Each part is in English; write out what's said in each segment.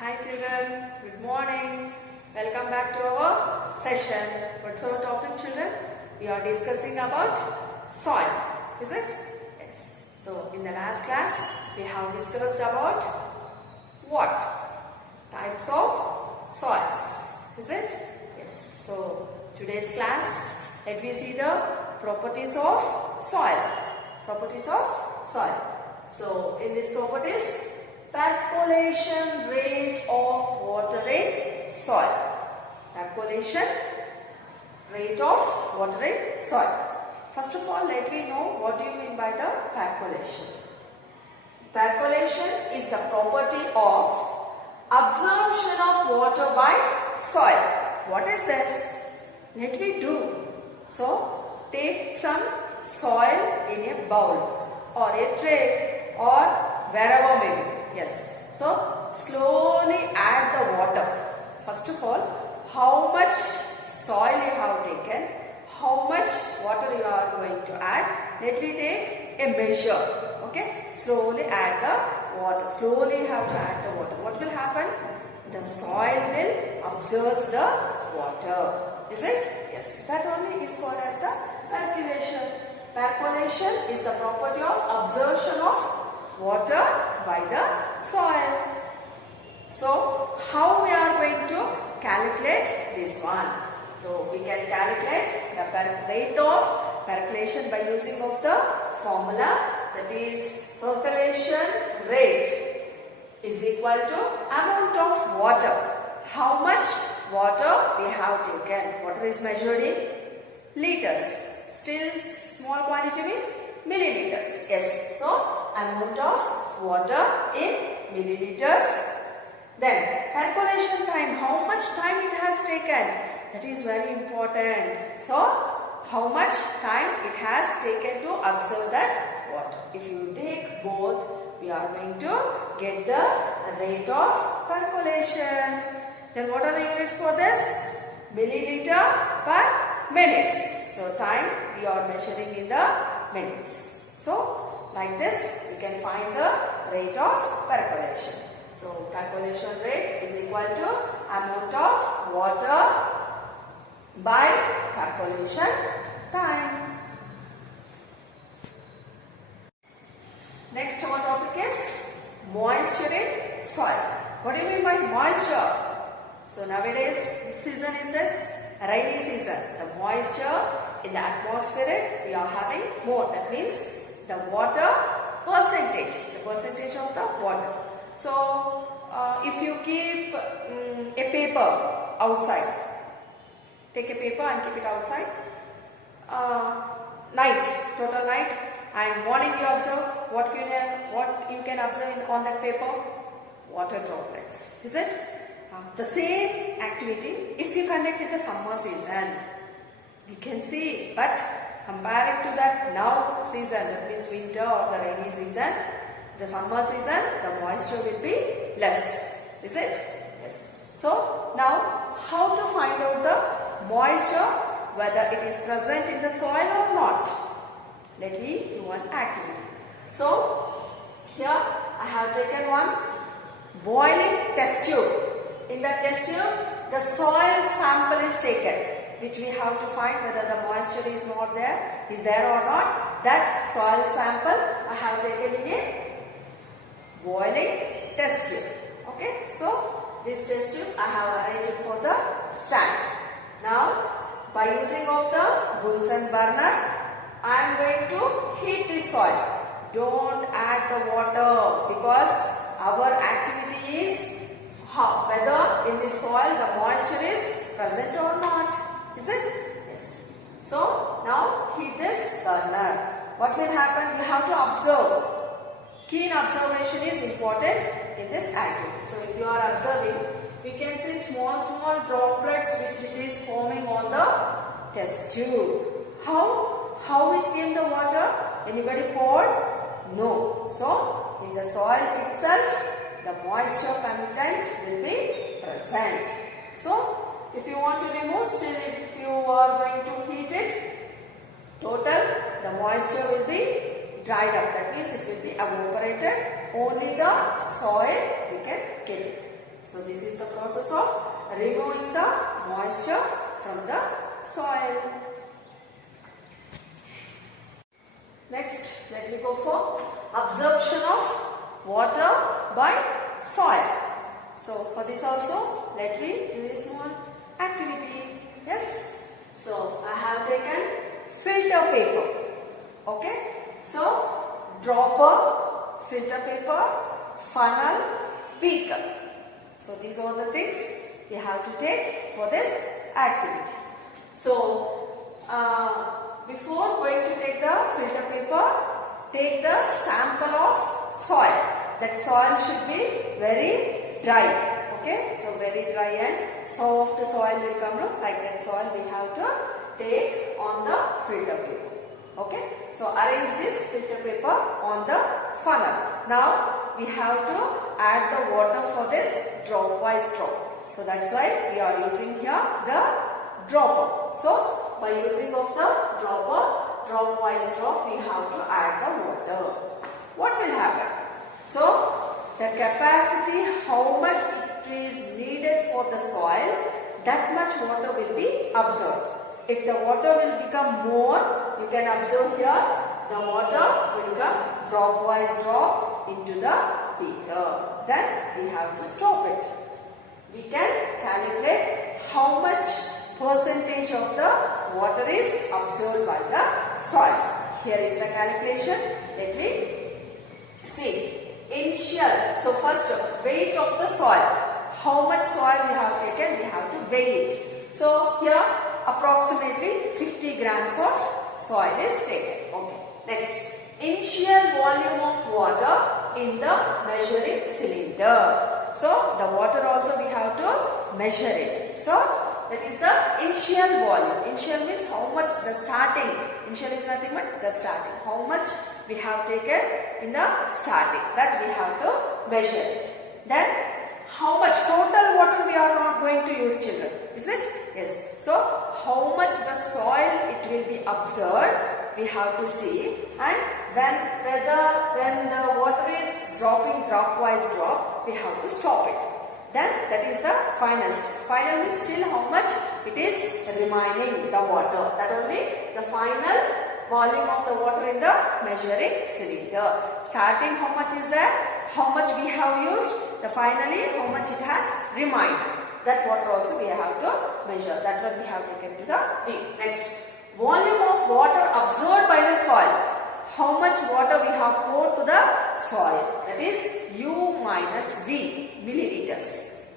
Hi children, good morning. Welcome back to our session. What's our topic children? We are discussing about soil, is it? Yes. So in the last class, we have discussed about what? Types of soils, is it? Yes. So today's class, let me see the properties of soil. Properties of soil. So in these properties, percolation rate of water in soil. Percolation rate of water in soil. First of all, let me know what do you mean by the percolation. Percolation is the property of absorption of water by soil. What is this? Let me do. So, take some soil in a bowl or a tray or wherever maybe. Yes. So, slowly add the water. First of all, how much soil you have taken, how much water you are going to add. Let me take a measure. Okay. Slowly add the water. Slowly you have to add the water. What will happen? The soil will absorb the water. Is it? Yes. That only is called as the percolation. Percolation is the property of absorption of water by the soil. So, how we are going to calculate this one? So, we can calculate the rate of percolation by using of the formula, that is percolation rate is equal to amount of water. How much water we have taken? Water is measured in liters. Still small quantity means milliliters. Yes. So, amount of water in milliliters. Then, percolation time. How much time it has taken? That is very important. So, how much time it has taken to absorb that water? If you take both, we are going to get the rate of percolation. Then, what are the units for this? Milliliter per minutes. So, time we are measuring in the minutes. So, like this, we can find the rate of percolation. So, percolation rate is equal to amount of water by percolation time. Next, our topic is moisture in soil. What do you mean by moisture? So, nowadays, which season is this? Rainy season. The moisture in the atmosphere we are having more. That means the water percentage, the percentage of the water. So, if you keep a paper outside, take a paper and keep it outside, total night, and morning you observe, what you can observe on that paper? Water droplets. Is it? The same activity, if you conduct in the summer season, you can see, but comparing to that now season, that means winter or the rainy season, the summer season, the moisture will be less. Is it? Yes. So, now how to find out the moisture, whether it is present in the soil or not? Let me do one activity. So, here I have taken one boiling test tube. In that test tube, the soil sample is taken, which we have to find whether the moisture is there or not. That soil sample I have taken in a boiling test tube. Okay, so this test tube I have arranged for the stand. Now, by using of the Bunsen burner, I am going to heat this soil. Don't add the water, because our activity is whether in this soil the moisture is present or not. Is it? Yes. So, now heat this burner. What will happen? You have to observe. Keen observation is important in this activity. So, if you are observing, we can see small droplets which it is forming on the test tube. How it came the water? Anybody poured? No. So, in the soil itself, the moisture content will be present. So, if you want to remove, still if you are going to heat it, total the moisture will be dried up. That means it will be evaporated. Only the soil you can get it. So process of removing the moisture from the soil. Next, let me go for absorption of water by soil. So, for this also, let me do a small activity. Yes. So, I have taken filter paper. Okay. So, dropper, filter paper, funnel, beaker. So, these are the things you have to take for this activity. So, before going to take the filter paper, take the sample of soil. That soil should be very dry. Okay, so very dry and soft soil will come like that soil we have to take on the filter paper. Okay, so arrange this filter paper on the funnel. Now we have to add the water for this dropwise drop. So that's why we are using here the dropper. So by using of the dropper, dropwise drop, we have to add the water. What will happen? So the capacity, how much it is needed for the soil, that much water will be absorbed. If the water will become more, you can observe here, the water will come dropwise drop into the beaker. Then we have to stop it. We can calculate how much percentage of the water is absorbed by the soil. Here is the calculation. Let me see. Initial. So first, weight of the soil. How much soil we have taken? We have to weigh it. So here approximately 50 grams of soil is taken. Okay. Next, initial volume of water in the measuring cylinder. So the water also we have to measure it. So that is the initial volume. Initial means how much the starting. Initial is nothing but the starting. How much we have taken in the starting. That we have to measure it. Then how much total water we are not going to use, children. Is it? Yes. So how much the soil it will be absorbed, we have to see. And when the water is dropping dropwise drop, we have to stop it. Then that is the final step. Final means still how much it is remaining the water. That only the final volume of the water in the measuring cylinder. Starting how much is there? How much we have used? The finally how much it has remained. That water also we have to measure. That one we have taken to the V. Next, volume of water absorbed by the soil. How much water we have poured to the soil? That is U minus V milliliters.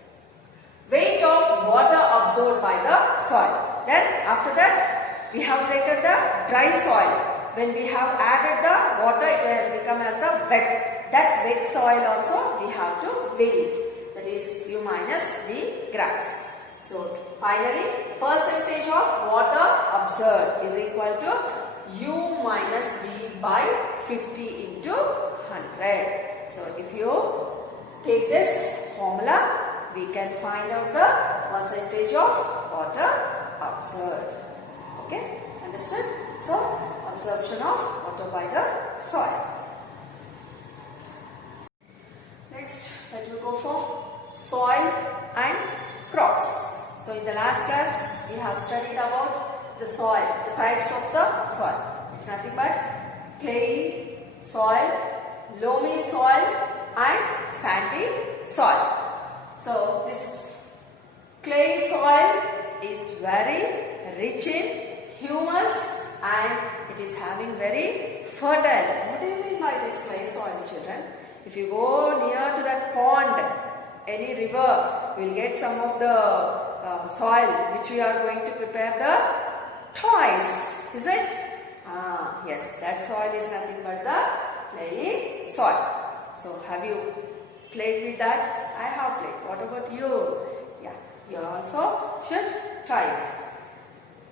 Weight of water absorbed by the soil. Then after that we have taken the dry soil. When we have added the water, it has become as the wet. That wet soil also we have to weigh it. That is U minus V grams. So finally percentage of water absorbed is equal to U minus V by 50 into 100. So if you take this formula, we can find out the percentage of water absorbed. Okay, understood? So absorption of water by the soil. Next, let me go for soil and crops. So in the last class, we have studied about the soil, the types of the soil. It's nothing but clay soil, loamy soil and sandy soil. So this clay soil is very rich in humus and it is having very fertile. What do you mean by this clay soil, children? If you go near to that pond, any river, you will get some of the soil which we are going to prepare the toys. Is it? Yes, that soil is nothing but the clay soil. So have you played with that? I have played. What about you? Yeah, you also should try it.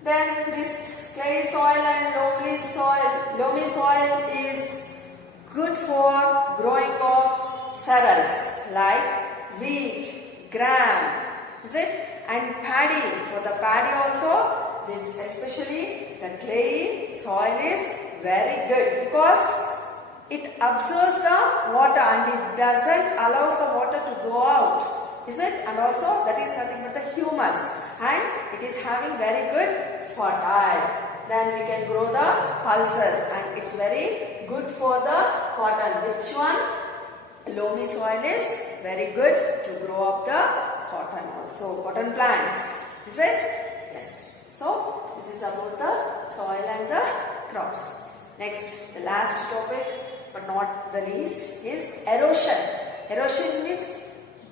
Then this clay soil and loamy soil is good for growing of cereals like wheat, gram, is it? And paddy. For the paddy also, this especially the clay soil is very good because it absorbs the water and it doesn't allow the water to go out. is it? And also that is nothing but the humus, and it is having very good fertile. Then we can grow the pulses, and it's very good for the cotton. Which one? Loamy soil is very good to grow up the cotton also, cotton plants, is it? Yes. So this is about the soil and the crops. Next, the last topic but not the least is erosion. Erosion means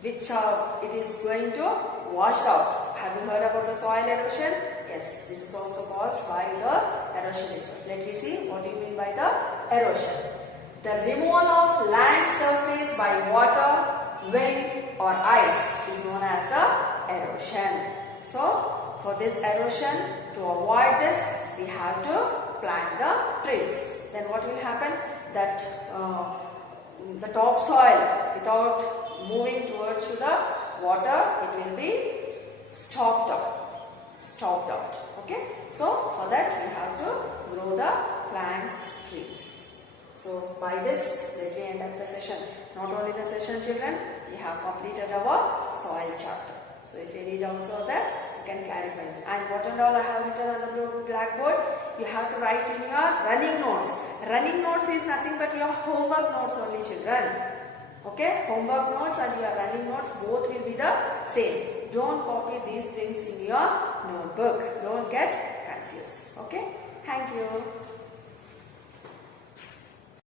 which it is going to wash out. Have you heard about the soil erosion? Yes, this is also caused by the erosion itself. Let me see what do you mean by the erosion. The removal of land surface by water, wind or ice is known as the erosion. So, for this erosion, to avoid this, we have to plant the trees. Then what will happen? That the topsoil, without moving towards to the water, it will be stopped out. Okay. So, for that we have to grow the plants, trees. So, by this, let me end up the session. Not only the session, children, we have completed our soil chapter. So, if any doubts are there, you can clarify. And what and all I have written on the blackboard, you have to write in your running notes. Running notes is nothing but your homework notes only, children. Okay, homework notes and your running notes both will be the same. Don't copy these things in your notebook. Don't get confused. Okay, thank you.